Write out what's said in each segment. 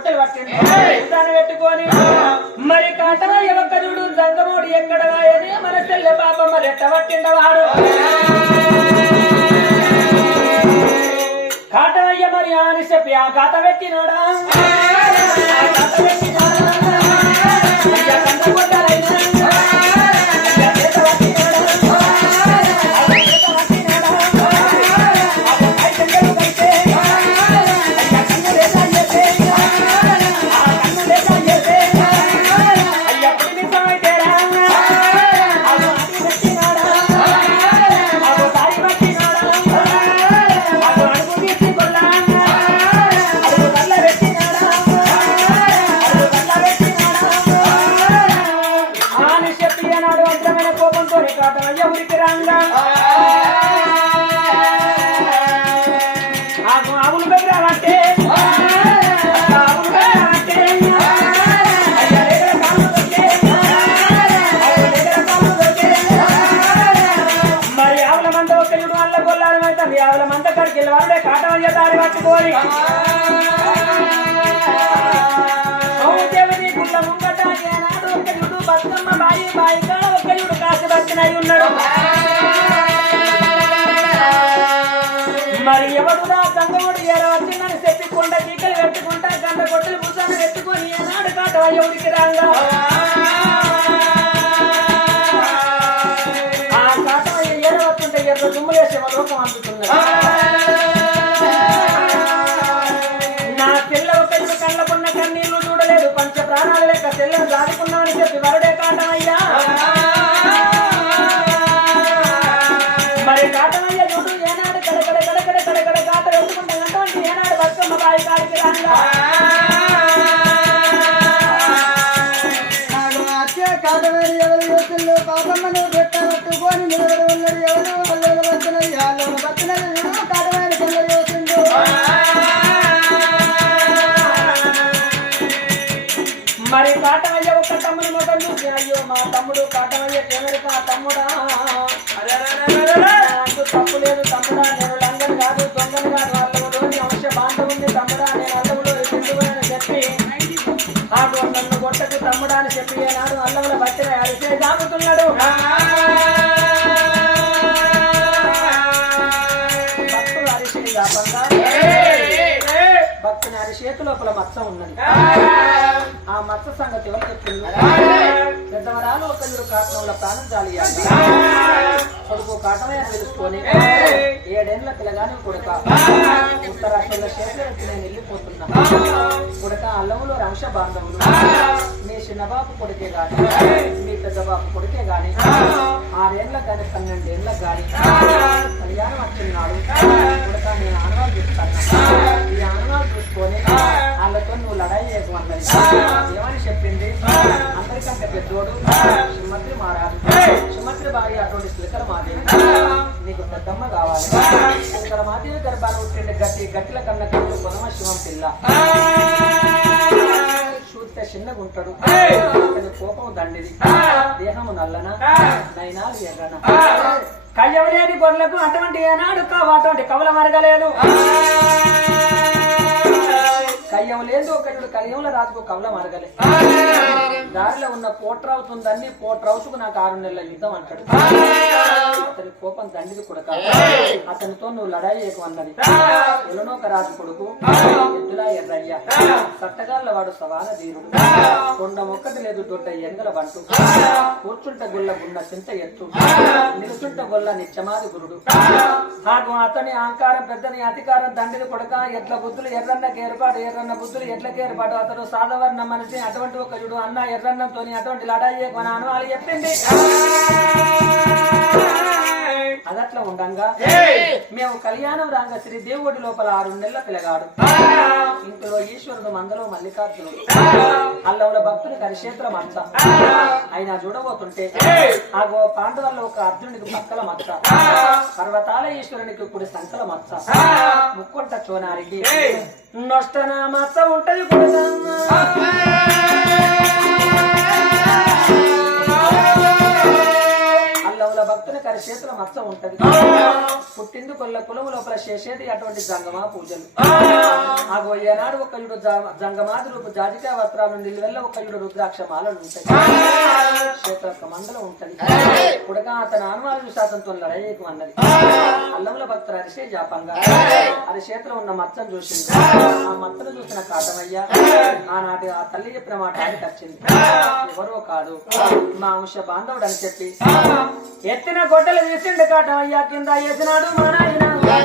దాన్ని పెట్టుకొని మరి కాటమయ్య యువకరుడు చూడు ఎక్కడ వాయని మన చెల్లె పాప మరి ఎట్ట పట్టిండ వాడు? మరి అని చెప్పి ఆ కాట పెట్టినోడా? మంద కడికి కాటమయ్య దారి పట్టుకోని సౌదేవిని గుళ్ళ ముంగట ఏనాడు ఒక ఇడు బతుకమ్మ బాయి బాయి కాడ ఒక కాసి బతినై ఉన్నాడు. మరి ఎవడు నా గంగముడు ఏర చెప్పి కొండ చీకలు పెట్టుకుంటా గంట కొట్టలు పూసాను ఎత్తుకొని ఏనాడు కాట ఎవడికి రాగా. మరి కాటమయ్య ఒక్క తమ్ముడు మొదలు చూసి అయ్యో మా తమ్ముడు కాటమయ్య కేమెరికా తమ్ముడా? నాకు తప్పు లేదు తమ్ముడా నేను లంగన్ కాదు దొంగను కాదు అల్లవులోని అంశ బాంధవుని తమ్ముడా నేను అల్లవులో ఎదుగునని చెప్పి నాకు నన్ను కొట్టకు తమ్ముడా అని చెప్పి ఏనాడు అల్లవుల బట్టిన అరిసే జాగుతున్నాడు. చేతి లోపల మచ్చ ఉన్నది. ఆ మచ్చ సంగతి ఎవరు చెప్పింది? పెద్దవరాలు ఒకళ్ళు కాటంలో ప్రాణం జాలియాలి కొడుకు కాటమే అని తెలుసుకొని ఏడేళ్ళ పిల్లగాని కొడుక. ఉత్తరాష్ట్రంలో చేతులు నేను వెళ్ళిపోతున్నా కొడుక అల్లములో రంశ బాంధవులు. మీ చిన్నబాబు కొడుకే గాని మీ పెద్ద బాబు కొడుకే గాని ఆరేళ్ళ గాని పన్నెండేళ్ళ గాని కళ్యాణం వచ్చినాడు కొడుక నేను ఆనవాలు చెప్తాను ఈ ఆనవాలు చూసుకొని వాళ్ళతో నువ్వు లడాయి చేయమన్నది ఏమని చెప్పింది? అందరికంటే పెద్దోడు సుమంత్రి మారాడు. సుమంత్రి భార్య అటువంటి సిలికల మాదేవి నీకు పెద్దమ్మ కావాలి. సిలికల మాదేవి గర్భాన పుట్టిండే గట్టి గట్టిల కన్న కొనమ శివం పిల్ల. కోపం దండిది. దేహము నల్లన? నైనాలు ఎర్రన? కయ్యవలేని గొర్రెలకు అటువంటి ఏనాడు కావు అటువంటి కవల మరగలేదు. కయ్యం లేదు ఒకడు కళ్యంలో రాజుకు కవల మరగలే దారిలో ఉన్న పోట్రవుతుందని పోట్రవుతుకు నాకు ఆరు నెలల యుద్ధం అంటాడు. అతని కోపం దండిది కొడుక అతనితో నువ్వు లడాయి చేయకమన్నది ఎలనోక రాజు కొడుకు ఎద్దులా ఎర్రయ్య. సత్తగాళ్ళ వాడు సవాల ధీరుడు. కొండ మొక్కటి లేదు దొడ్డ ఎంగల బంటు. కూర్చుంట గుల్ల గున్న చింత ఎత్తు. నిలుచుంట గొల్ల నిత్యమాది గురుడు. నాకు అతని అహంకారం పెద్దని అధికారం దండిది కొడక ఎట్ల బుద్ధులు ఎర్రన్నకి ఏర్పాటు ఎర్రన్న బుద్ధులు ఎట్లకి ఏర్పాటు అతను సాధారణ మనిషి అటువంటి ఒక చూడు అన్న ఎర్రన్నతోని అటువంటి లడాయి మన అనువాలు చెప్పింది. అదట్లా ఉండంగా. మేము కళ్యాణం రాంగ శ్రీ దేవుడి లోపల ఆరు నెలల పిల్లగాడు. ఇంట్లో ఈశ్వరుడు మందలో మల్లికార్జునుడు. అల్లవుల భక్తుని కరిక్షేత్రం అంత ఆయన చూడబోతుంటే ఆ పాండవల్లో ఒక అర్జునుడికి పక్కల మచ్చ. పర్వతాల ఈశ్వరునికి ఇప్పుడు సంకల మచ్చ. ముక్కొంట చోనారికి. నొష్టన మచ్చ ఉంటది కూడా పుట్టింది కొల్ల కులము లోపల చేసేది అటువంటి జంగమా పూజలు. ఆగో ఏనాడు ఒకయుడు జ- జంగమాది రూపు జాజికా వస్త్రాలు నిలువెల్ల ఒకయుడు రుద్రాక్ష మాలలు ఉంటాయి. యొక్క మండలం ఉంటది. పుడక అతని ఆన్మాలు శాతంతో లడయ్యకు అన్నది. అల్లంలో భక్తులు అరిసే జాపంగా. అది చేతిలో ఉన్న మచ్చను చూసింది. ఆ! మచ్చను చూసిన కాటమయ్య ఆనాటి ఆ తల్లి చెప్పిన మాట ఆయనకి వచ్చింది ఎవరో కాదు. మా అంశ బాంధవుడు అని చెప్పి ఎత్తిన గొడ్డలు తీసిండు కాటమయ్య కింద ఎత్తినాడు మా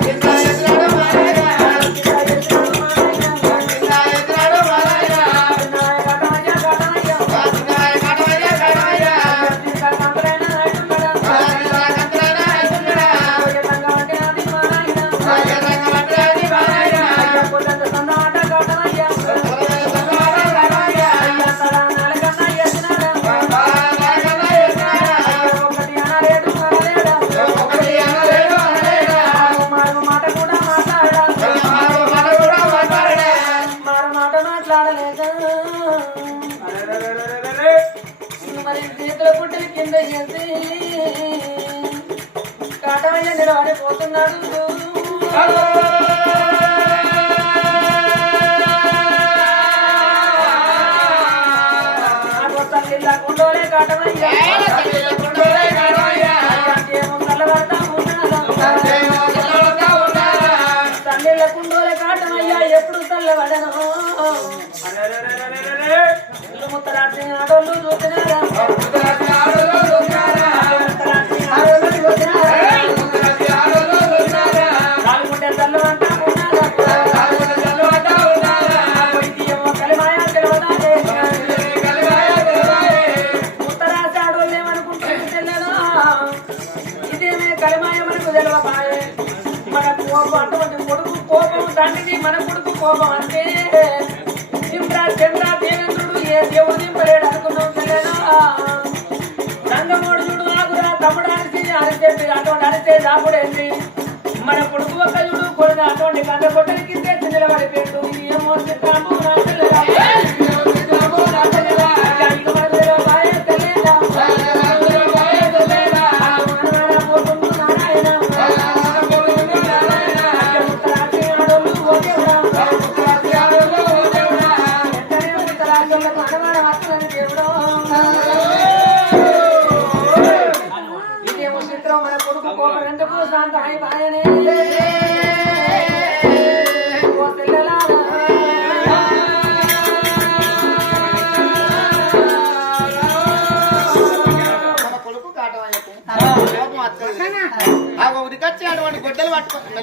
పుట్టిన చేసి కాటమయ్య నిలబడిపోతున్నాడు తండ్రికి మన కొడుకు కోపం అంటే ఇంద్ర చంద్ర దేవేంద్రుడు ఏ దేవుడు దింపలేడు అనుకున్నాం తెలియదా రంగమోడు చూడు ఆగురా తమ్ముడు అరిసి అరిస్తే అటువంటి అరిస్తే దాపుడేంటి మన కొడుకు ఒక చూడు కొడుకు అటువంటి కంట కొట్టని కింద పెట్టు ఏమో చిత్రము ఇదేమో చిత్రం మన కొడుకు కోపం ఎందుకు శాంత అయిపోయానే ఓ పిల్లలారా. గొడ్డలు పట్టుకొని గొడ్డలు పట్టుకొని